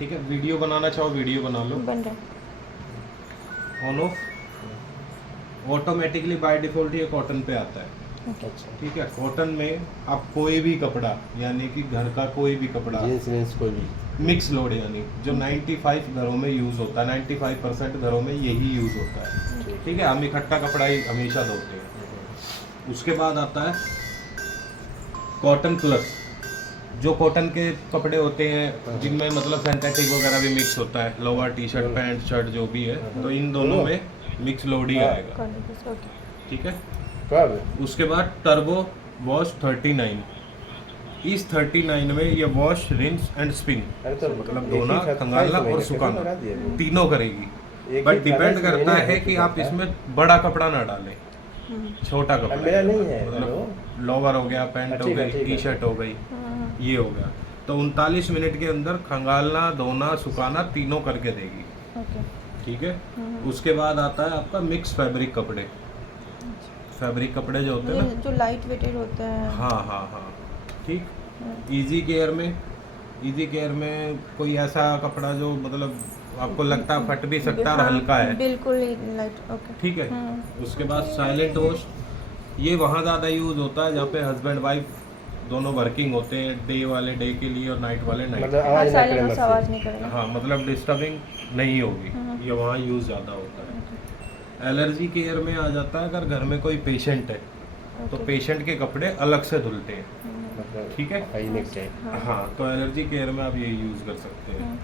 ठीक है, वीडियो बनाना चाहो वीडियो बना लो। बन रहा on off automatically by default ये कॉटन पे आता है। है। ओके। अच्छा, ठीक है, कॉटन में आप कोई भी कपड़ा यानी कि घर का कोई भी कपड़ा जीन्स वीन्स कोई भी। मिक्स लोड यानी जो 95 घरों में यूज़ होता है, 95% घरों में यही यूज़ होता है। ठीक है, हम इकट्ठा कपड़ा ही हमेशा धोते हैं। उसके बाद आता है कॉटन प्लस, जो कॉटन के कपड़े होते हैं जिनमें मतलब सिंथेटिक वगैरह भी मिक्स होता है, lower T shirt pant shirt जो भी है, तो इन दोनों में मिक्स लोड ही आएगा। Cotton plus, okay. ठीक है, कब? उसके बाद टर्बो वॉश 39, इस 39 में ये वॉश रिंस एंड स्पिन अरे तो मतलब एक ही धोना, साथ खंगालना 28 और महीने सुखाना लगा दिया वो। तीनों करेगी। एक बट ही डिपेंड 28 करता महीने है कि आप होता है। इसमें बड़ा कपड़ा ना डालें, छोटा अब कपड़ा मेरा नहीं है, मतलब लोअर हो गया, पैंट हो ठीक है, गई, ठीक है। टी शर्ट हो गई, ये हो गया। तो 39 मिनट के अंदर खंगालना, धोना, सुखाना तीनों करके देगी। ओके। ठीक है, उसके बाद आता है आपका मिक्स फैब्रिक कपड़े। फैब्रिक कपड़े जो होते हैं ना, जो लाइट वेटेड होता है। हाँ ठीक। इजी केयर में कोई ऐसा कपड़ा जो मतलब आपको लगता है फट भी सकता है और हाँ, हल्का है। बिल्कुल लाइट, ओके। ठीक है, उसके बाद साइलेंट वॉश, ये वहाँ ज़्यादा यूज़ होता है जहाँ पे हस्बैंड वाइफ दोनों वर्किंग होते हैं, डे वाले डे के लिए और नाइट वाले नाइट। मतलब आवाज ना करे साइलेंट मत से। आवाज नहीं करेगा। हाँ, मतलब डिस्टर्बिंग नहीं होगी, ये वहाँ यूज़ ज़्यादा होता है। एलर्जी केयर में आ जाता है अगर घर में कोई पेशेंट है तो पेशेंट के कपड़े अलग से धुलते हैं। मतलब ठीक है, हाइजीनिक टाइप। हाँ, तो एलर्जी केयर में आप ये यूज़ कर सकते हैं।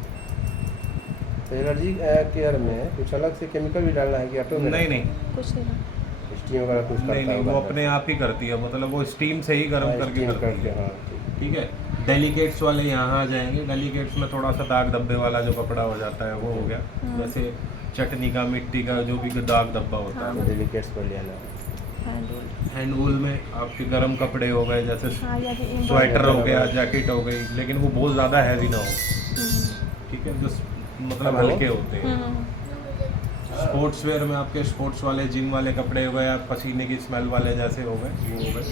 तो एलर्जी केयर में कुछ अलग से केमिकल भी डालना है कि ऑटो में? नहीं कुछ नहीं। स्टीम वगैरह कुछ करता नहीं, होगा वो अंदर अपने से? आप ही करती है, मतलब वो स्टीम से ही गर्म हाँ, करके स्टीम करती करके, है। हाँ, ठीक। ठीक है, डेलीकेट्स वाले यहाँ आ जाएंगे। डेलीकेट्स में थोड़ा सा दाग धब्बे वाला जो कपड़ा हो जाता है वो हो गया, जैसे चटनी का, मिट्टी का, जो भी दाग धब्बा होता तो है। डेलिकेट्स पर लेना। हैंड वूल में आपके गर्म कपड़े हो गए, जैसे हाँ, या फिर indoor स्वेटर हो वगैरह। गया, जैकेट हो गई, लेकिन वो बहुत ज़्यादा हैवी ना हो। ठीक है, जो मतलब हेलो? हल्के होते हैं। स्पोर्ट्स वेयर में आपके स्पोर्ट्स वाले जिम वाले कपड़े हो गए, आप पसीने की स्मेल वाले जैसे हो गए, वो हो गए।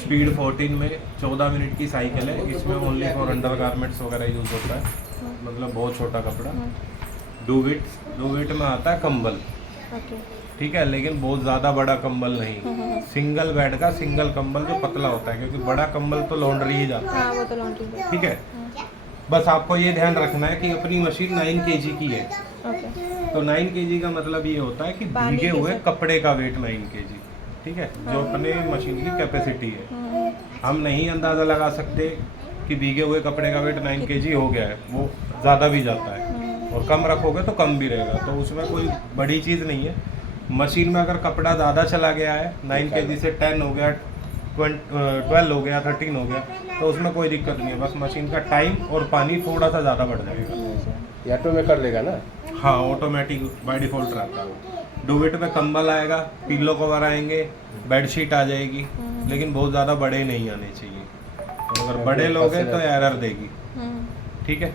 स्पीड 14 में 14 मिनट की साइकिल है, इसमें ओनली फॉर अंडर गारमेंट्स वगैरह यूज़ होता है, मतलब बहुत छोटा कपड़ा। डूविट में आता है कंबल। ओके। ठीक है, लेकिन बहुत ज़्यादा बड़ा कंबल नहीं, सिंगल बेड का सिंगल कंबल जो पतला होता है, क्योंकि बड़ा कंबल तो लॉन्ड्री ही जाता है। हाँ, वो तो लॉन्ड्री है। ठीक है, बस आपको ये ध्यान रखना है कि अपनी मशीन 9 kg की है। ओके। तो 9 kg का मतलब ये होता है कि पानी भीगे के हुए साथ। कपड़े का वेट 9 kg। ठीक है, जो अपने मशीन की कैपेसिटी है। हम नहीं अंदाज़ा लगा सकते कि भीगे हुए कपड़े का वेट 9 kg हो गया है, वो ज़्यादा भी जाता है, और कम रखोगे तो कम भी रहेगा, तो उसमें कोई बड़ी चीज़ नहीं है। मशीन में अगर कपड़ा ज़्यादा चला गया है, 9 kg से 10 हो गया, 12 हो गया, 13 हो गया, तो उसमें कोई दिक्कत नहीं है, बस मशीन का टाइम और पानी थोड़ा सा ज़्यादा बढ़ जाएगा। ये ऑटो में कर लेगा ना? हाँ, ऑटोमेटिक बाय डिफ़ॉल्ट रहता है वो। डुवेट में कंबल आएगा, पिलो कवर आएंगे, बेडशीट आ जाएगी, लेकिन बहुत ज़्यादा बड़े नहीं आने चाहिए, तो अगर बड़े लोगे तो एरर देगी। ठीक है,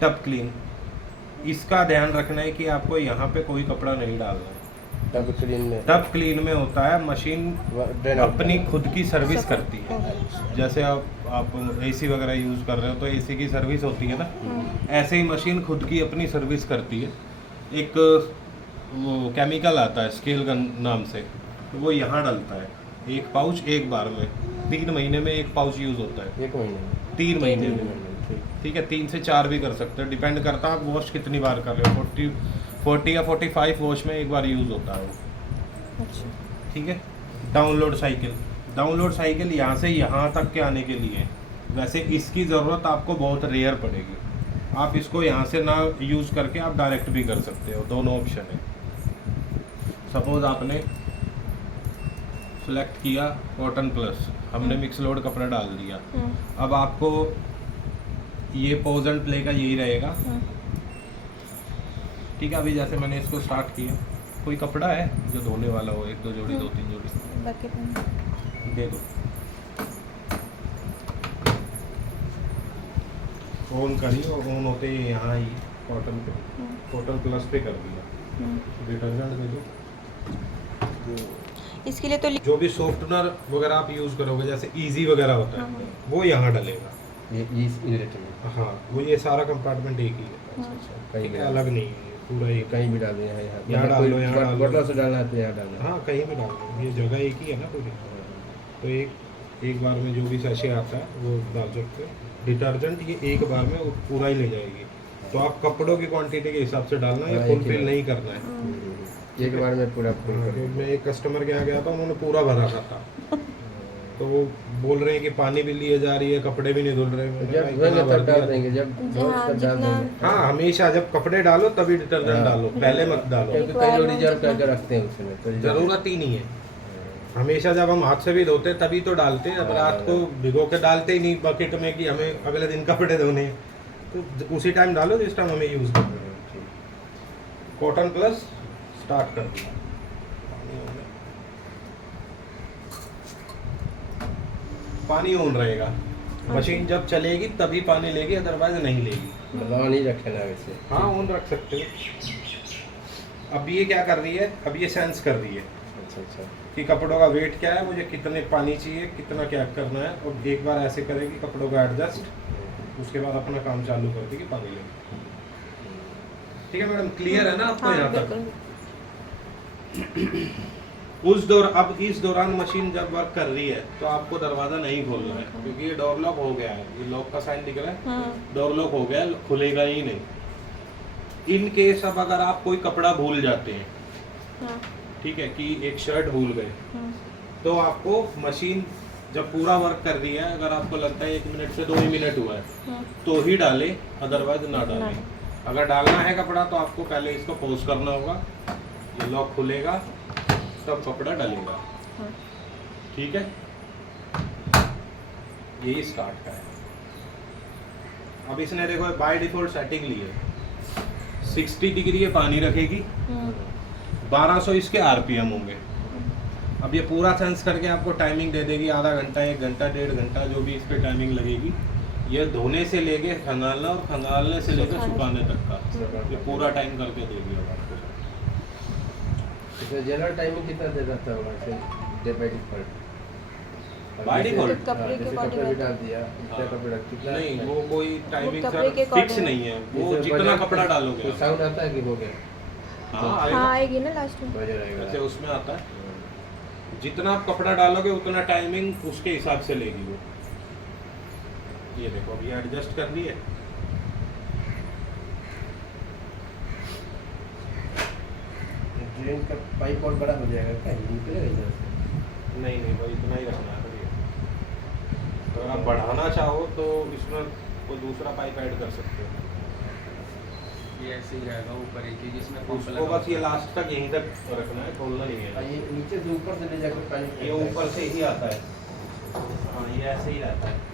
टब क्लीन, इसका ध्यान रखना है कि आपको यहाँ पे कोई कपड़ा नहीं डालना है। टब क्लीन में? टब क्लीन में होता है मशीन अपनी खुद की सर्विस करती है, जैसे आप एसी वगैरह यूज़ कर रहे हो तो एसी की सर्विस होती है ना, ऐसे ही मशीन खुद की अपनी सर्विस करती है। एक वो केमिकल आता है स्केल गन नाम से, तो वो यहाँ डलता है, एक पाउच एक बार में, 3 महीने में एक पाउच यूज़ होता है। 1 महीने में? 3 महीने में, ठीक। ठीक है, 3 से 4 भी कर सकते हो, डिपेंड करता है आप वॉश कितनी बार कर रहे हो। 40 या 45 वॉश में एक बार यूज़ होता है वो। अच्छा। ठीक है, डाउनलोड साइकिल यहाँ से यहाँ तक के आने के लिए, वैसे इसकी ज़रूरत आपको बहुत रेयर पड़ेगी, आप इसको यहाँ से ना यूज़ करके आप डायरेक्ट भी कर सकते हो, दोनों ऑप्शन है। सपोज आपने सेलेक्ट किया कॉटन प्लस, हमने मिक्स लोड कपड़ा डाल दिया, अब आपको ये पोज एंड प्ले का यही रहेगा। ठीक है, अभी जैसे मैंने इसको स्टार्ट किया, कोई कपड़ा है जो धोने वाला हो, 1 2 जोड़ी 2 3 जोड़ी बकेट में। दे दो, ऑन करी और ऑन होते ही यहाँ ही कॉटन पे, कॉटन प्लस पे कर दिया, डिटर्जेंट दे दो। इसके लिए तो जो भी सॉफ्टनर वगैरह आप यूज़ करोगे, जैसे इजी वगैरह होता है, वो यहाँ डलेगा। ये इस इनलेट में हाँ वो ये सारा कंपार्टमेंट एक ही है, कहीं ठीक भी है, अलग नहीं है ये, पूरा एक। कहीं भी डाल दें यहाँ यहाँ मतलब डाल कोई लो, यहाँ डाल लो। बटला से डालना है तो यहाँ डालना है। हाँ कहीं भी डाल दो, ये जगह एक ही है ना पूरी। तो एक बार में जो भी सैशे आता है वो डाल सकते हैं। डिटर्जेंट ये एक बार में वो पूरा ही ले जाएगी, तो आप कपड़ों की क्वांटिटी के हिसाब से डालना है, हाँ, फुल एक ही फिल बार। नहीं करना है। एक बार में पूरा फुल हाँ, कर तो मैं एक कस्टमर के यहाँ गया था, उन्होंने पूरा भरा रखा था, तो वो बोल रहे हैं कि पानी भी लिए जा रही है, कपड़े भी नहीं धुल रहे। मैंने जब कहा, धोएंगे इतना भर तब डाल दिया। देंगे, जब धो हाँ, तब डाल जितना- देंगे। हाँ हमेशा जब कपड़े डालो तभी डिटर्जेंट हाँ। डालो, पहले मत डालो, क्योंकि कई लोग रिजर्व करके रखते हैं उसमें तो जरूरत ही नहीं है। हमेशा जब हम हाथ से भी धोते तभी तो डालते हैं, अब रात को भिगो के डालते ही नहीं बकेट में कि हमें अगले दिन कपड़े धोने हैं, तो उसी टाइम डालो जिस टाइम हमें यूज़ करना है। कॉटन प्लस स्टार्ट कर दिया, पानी ऑन रहेगा, मशीन जब चलेगी तभी पानी लेगी, अदरवाइज नहीं लेगी। मतलब नहीं रखना वैसे। हाँ ऑन रख सकते हो। अब ये क्या कर रही है, अब ये सेंस कर रही है अच्छा अच्छा कि कपड़ों का वेट क्या है, मुझे कितने पानी चाहिए, कितना क्या करना है, और एक बार ऐसे करेगी कपड़ों का एडजस्ट, उसके बाद अपना काम चालू कर देगी पानी लेके। ठीक है मैडम, क्लियर है ना आपको हाँ, यहाँ तक? बिल्कुल। अब इस दौरान मशीन जब वर्क कर रही है तो आपको दरवाजा नहीं खोलना है, क्योंकि ये डोर लॉक हो गया है, ये लॉक का साइन दिख रहा है, हाँ, डोर लॉक हो गया है, खुलेगा ही नहीं। इन केस अब अगर आप कोई कपड़ा भूल जाते हैं, हाँ, ठीक है, कि एक शर्ट भूल गए, हाँ, तो आपको मशीन जब पूरा वर्क कर रही है, अगर आपको लगता है 1 मिनट से 2 ही मिनट हुआ है हाँ, तो ही डालें, अदरवाइज ना डालें। ना। अगर डालना है कपड़ा तो आपको पहले इसको पॉज करना होगा, ये लॉक खुलेगा तब कपड़ा डलेगा। हाँ। ठीक है, यही स्टार्ट का है। अब इसने देखो बाय डिफॉल्ट सेटिंग ली है, 60 डिग्री ये पानी रखेगी, हम्म, 1200 इसके आरपीएम होंगे। अब ये पूरा सेंस करके आपको टाइमिंग दे देगी, आधा घंटा, 1 घंटा, 1.5 घंटा, जो भी इस पे टाइमिंग लगेगी। ये धोने से लेके खंगालना और खंगालने से लेकर सुखाने तक का ये पूरा टाइम करके देगी अब आपको। इसमें जनरल टाइमिंग कितना दे रहता होगा ऐसे day by default? By default? कपड़े के जैसे according कपड़ा भी होता है। डाल दिया, इतना हाँ। कपड़ा कितना नहीं वो कोई टाइमिंग कपड़े के फिक्स according नहीं है, वो जैसे जितना बजट कपड़ा का- डालोगे तो आप। साउंड आता है कि हो गया? हाँ हाँ, आएगा, आएगी ना लास्ट में। बज रहेगा। ऐसे उसमें आता है, जितना आप कपड़ा डालोगे उतना टाइमिंग उसके हिसाब से लेगी वो। ये देखो अब ये एडजस्ट कर दी है, ड्रेन का पाइप और बड़ा हो जाएगा क्या? निकलेगा इधर से? नहीं भाई इतना ही रखना है भैया। अगर आप बढ़ाना चाहो तो इसमें कोई दूसरा पाइप ऐड कर सकते हो, ये ऐसे ही रहेगा ऊपर एक ही जिसमें पंप उसको लगा बस ये लास्ट तक यहीं तक रखना है, खोलना नहीं और है। ये नीचे से ऊपर से ले जाकर पानी ये ऊपर से ही आता है, हाँ ये ऐसे ही रहता है।